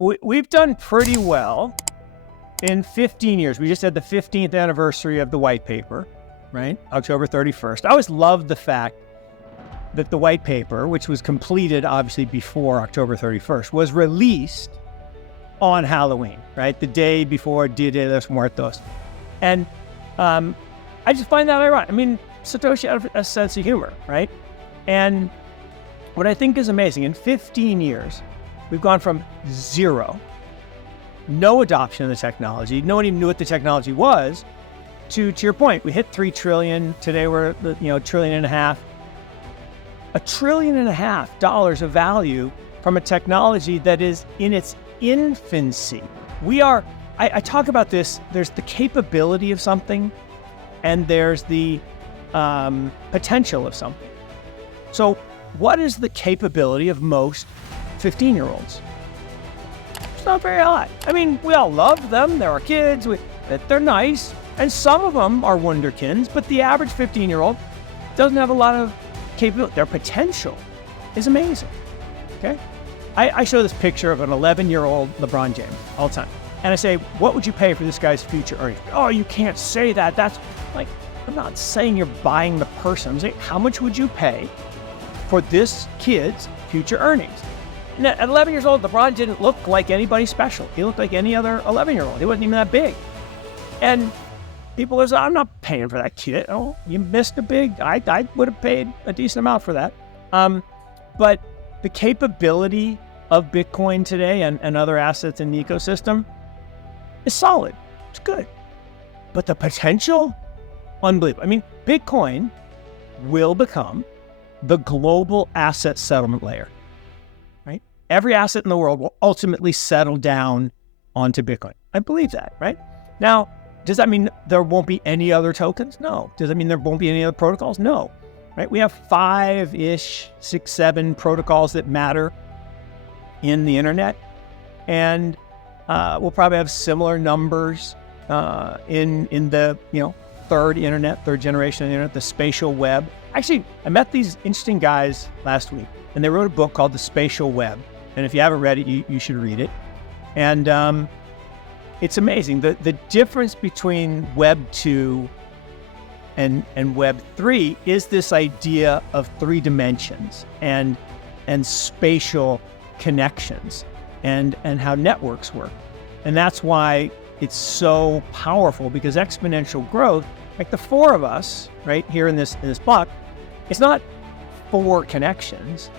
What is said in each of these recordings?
We've done pretty well in 15 years. We just had the 15th anniversary of the white paper, right? October 31st. I always loved the fact that the white paper, which was completed obviously before October 31st, was released on Halloween, right? The day before Dia de los Muertos. And I just find that ironic. I mean, Satoshi had a sense of humor, right? And what I think is amazing, in 15 years, we've gone from zero, no adoption of the technology, no one even knew what the technology was, to your point, we hit 3 trillion. Today we're at, $1.5 trillion. $1.5 trillion of value from a technology that is in its infancy. I talk about this, there's the capability of something and there's the potential of something. So what is the capability of most 15-year-olds? It's not very high. I mean, we all love them. They're our kids. They're nice. And some of them are wunderkinds, but the average 15-year-old doesn't have a lot of capability. Their potential is amazing, okay? I show this picture of an 11-year-old LeBron James all the time. And I say, what would you pay for this guy's future earnings? Oh, you can't say that. That's like, I'm not saying you're buying the person. I'm saying, how much would you pay for this kid's future earnings? And at 11 years old, LeBron didn't look like anybody special. He looked like any other 11-year-old. He wasn't even that big. And people say, I'm not paying for that kid. Oh, you missed a big, I would have paid a decent amount for that. But the capability of Bitcoin today and other assets in the ecosystem is solid. It's good. But the potential, unbelievable. I mean, Bitcoin will become the global asset settlement layer, right? Every asset in the world will ultimately settle down onto Bitcoin. I believe that, right? Now, does that mean there won't be any other tokens? No. Does that mean there won't be any other protocols? No, right? We have 5-ish, 6, 7 protocols that matter in the internet. And we'll probably have similar numbers in the third generation of the internet, the spatial web. Actually, I met these interesting guys last week, and they wrote a book called The Spatial Web. And if you haven't read it, you should read it. And it's amazing. The difference between Web 2 and Web 3 is this idea of 3 dimensions and spatial connections and how networks work. And that's why it's so powerful, because exponential growth, like the 4 of us right here in this block, it's not 4 connections.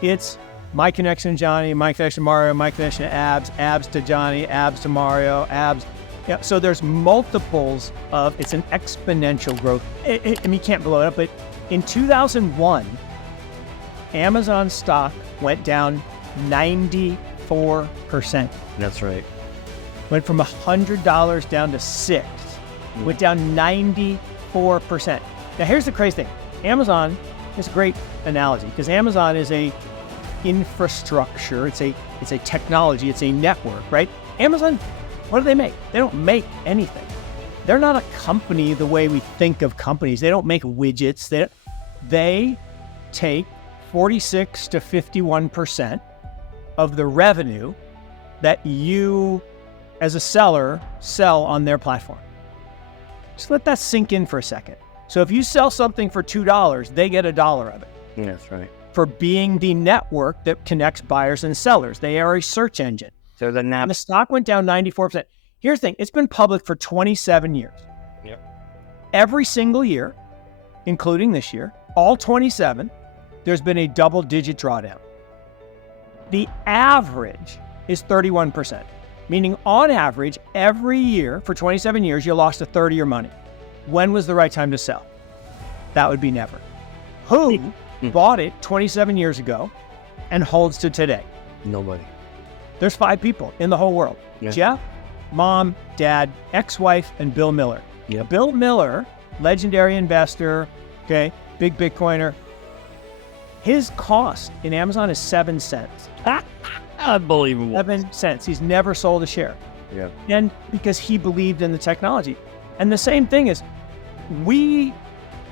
It's my connection to Johnny, my connection to Mario, my connection to Abs to Johnny, Abs to Mario, Abs. Yeah, so there's multiples of, it's an exponential growth. I mean, you can't blow it up, but in 2001, Amazon stock went down 94%. That's right. Went from $100 down to $6. Went down 94%. Now here's the crazy thing. Amazon is a great analogy, because Amazon is a infrastructure. It's a technology. It's a network, right? Amazon, what do they make? They don't make anything. They're not a company the way we think of companies. They don't make widgets. They take 46 to 51% of the revenue that you as a seller sell on their platform. Just let that sink in for a second. So if you sell something for $2, they get $1 of it. Yeah, that's right. For being the network that connects buyers and sellers. They are a search engine. So and the stock went down 94%. Here's the thing. It's been public for 27 years. Yep. Every single year, including this year, all 27, there's been a double-digit drawdown. The average is 31%, meaning on average, every year for 27 years, you lost a third of your money. When was the right time to sell? That would be never. Who bought it 27 years ago and holds to today? Nobody. There's 5 people in the whole world. Yeah. Jeff, mom, dad, ex-wife, and Bill Miller. Yep. Bill Miller, legendary investor, okay, big Bitcoiner. His cost in Amazon is 7 cents. Unbelievable. 7 cents. He's never sold a share. Yeah. And because he believed in the technology. And the same thing is, we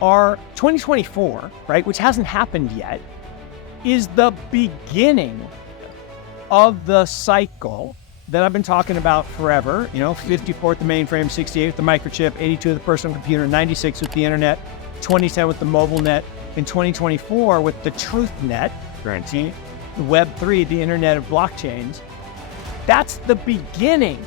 are 2024, right, which hasn't happened yet, is the beginning of the cycle that I've been talking about forever, 54 with the mainframe, 68 with the microchip, 82 with the personal computer, 96 with the internet, 2010 with the mobile net, in 2024 with the truth net, Right. the Web3, the internet of blockchains. That's the beginning.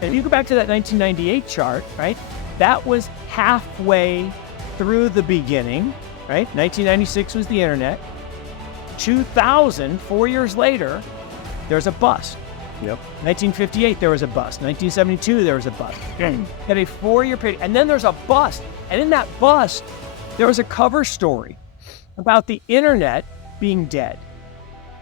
And if you go back to that 1998 chart, right, that was halfway through the beginning, right? 1996 was the internet. 2000, 4 years later, there's a bust. Yep. 1958, there was a bust. 1972, there was a bust. Had a 4-year period. And then there's a bust. And in that bust, there was a cover story about the internet being dead.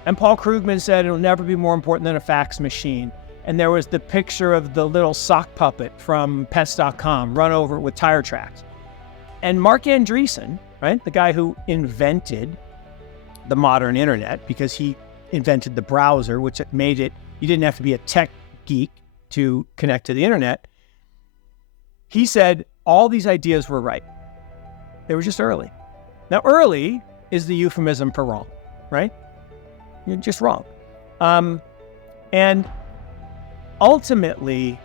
And Paul Krugman said it'll never be more important than a fax machine. And there was the picture of the little sock puppet from pets.com run over with tire tracks. And Mark Andreessen, right, the guy who invented the modern internet, because he invented the browser, which made it, you didn't have to be a tech geek to connect to the internet. He said all these ideas were right. They were just early. Now, early is the euphemism for wrong, right? You're just wrong. And ultimately,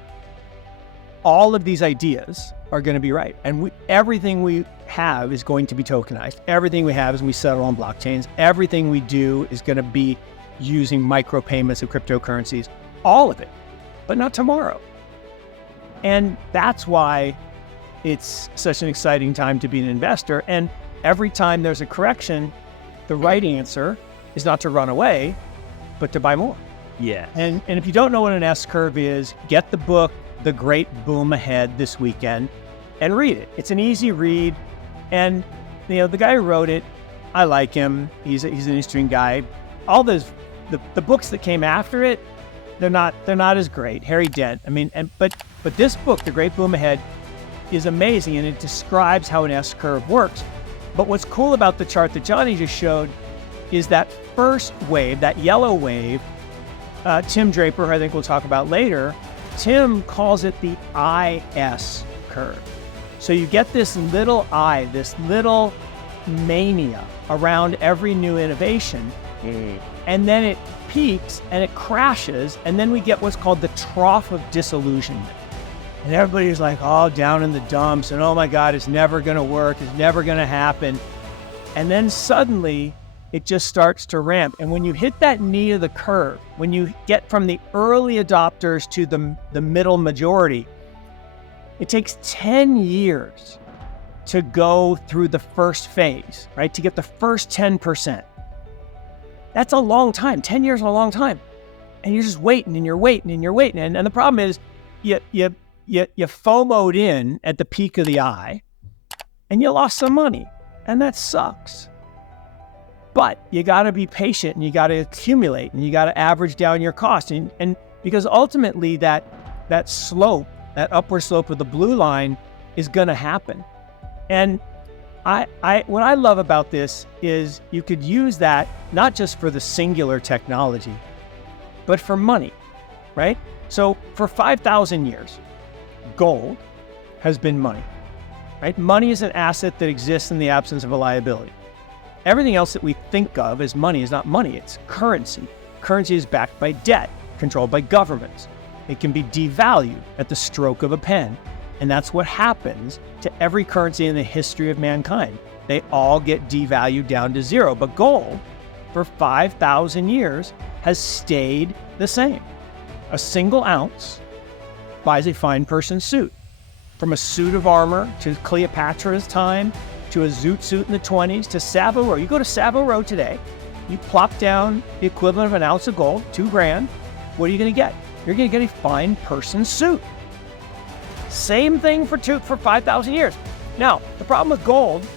all of these ideas are going to be right. And everything we have is going to be tokenized. Everything we have is going to be settled on blockchains. Everything we do is going to be using micropayments of cryptocurrencies. All of it, but not tomorrow. And that's why it's such an exciting time to be an investor. And every time there's a correction, the right answer is not to run away, but to buy more. Yeah. And if you don't know what an S-curve is, get the book, The Great Boom Ahead, this weekend and read it. It's an easy read. And, the guy who wrote it, I like him. He's an interesting guy. All the books that came after it, they're not as great. Harry Dent. But this book, The Great Boom Ahead, is amazing, and it describes how an S-curve works. But what's cool about the chart that Johnny just showed is that first wave, that yellow wave, Tim Draper, who I think we'll talk about later, Tim calls it the IS curve. So you get this little I, this little mania around every new innovation, and then it peaks and it crashes, and then we get what's called the trough of disillusionment. And everybody's like, oh, down in the dumps, and oh my God, it's never going to work, it's never going to happen. And then suddenly, it just starts to ramp. And when you hit that knee of the curve, when you get from the early adopters to the middle majority, it takes 10 years to go through the first phase, right? To get the first 10%. That's a long time. 10 years is a long time. And you're just waiting and you're waiting and you're waiting. And the problem is you FOMO'd in at the peak of the eye and you lost some money. And that sucks. But you got to be patient and you got to accumulate and you got to average down your cost. And because ultimately that slope, that upward slope of the blue line is going to happen. And what I love about this is you could use that not just for the singular technology, but for money, right? So for 5,000 years, gold has been money, right? Money is an asset that exists in the absence of a liability. Everything else that we think of as money is not money, it's currency. Currency is backed by debt, controlled by governments. It can be devalued at the stroke of a pen. And that's what happens to every currency in the history of mankind. They all get devalued down to zero. But gold, for 5,000 years, has stayed the same. A single ounce buys a fine person's suit. From a suit of armor to Cleopatra's time, to a zoot suit in the 20s, to Savile Row. You go to Savile Row today, you plop down the equivalent of an ounce of gold, $2,000. What are you going to get? You're going to get a fine person's suit. Same thing for 5,000 years. Now, the problem with gold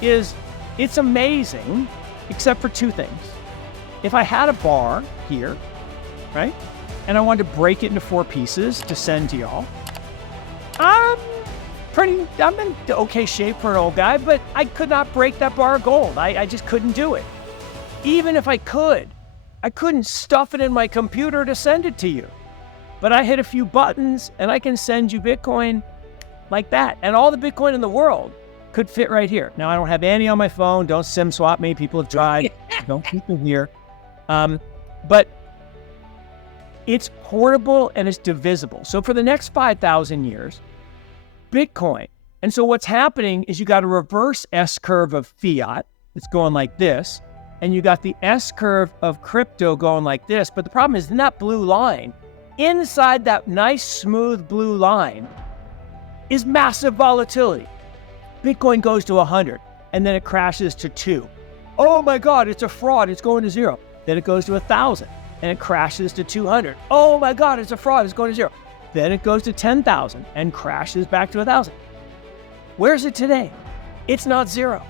is it's amazing, except for two things. If I had a bar here, right, and I wanted to break it into 4 pieces to send to y'all, I'm in okay shape for an old guy, but I could not break that bar of gold. I just couldn't do it. Even if I couldn't stuff it in my computer to send it to you. But I hit a few buttons and I can send you Bitcoin like that. And all the Bitcoin in the world could fit right here. Now, I don't have any on my phone. Don't SIM swap me. People have tried. Don't keep them here. But It's portable and it's divisible. So for the next 5,000 years, Bitcoin. And so what's happening is you got a reverse S curve of fiat. It's going like this. And you got the S curve of crypto going like this. But the problem is in that blue line, inside that nice smooth blue line is massive volatility. Bitcoin goes to 100 and then it crashes to 2. Oh my God, it's a fraud. It's going to 0. Then it goes to 1,000 and it crashes to 200. Oh my God, it's a fraud. It's going to 0. Then it goes to 10,000 and crashes back to 1,000. Where's it today? It's not 0.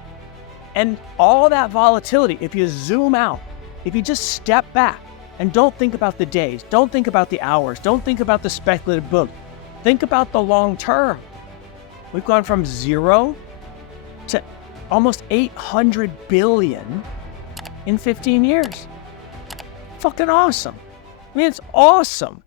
And all that volatility, if you zoom out, if you just step back and don't think about the days, don't think about the hours, don't think about the speculative boom, think about the long term. We've gone from 0 to almost 800 billion in 15 years. Fucking awesome. I mean, it's awesome.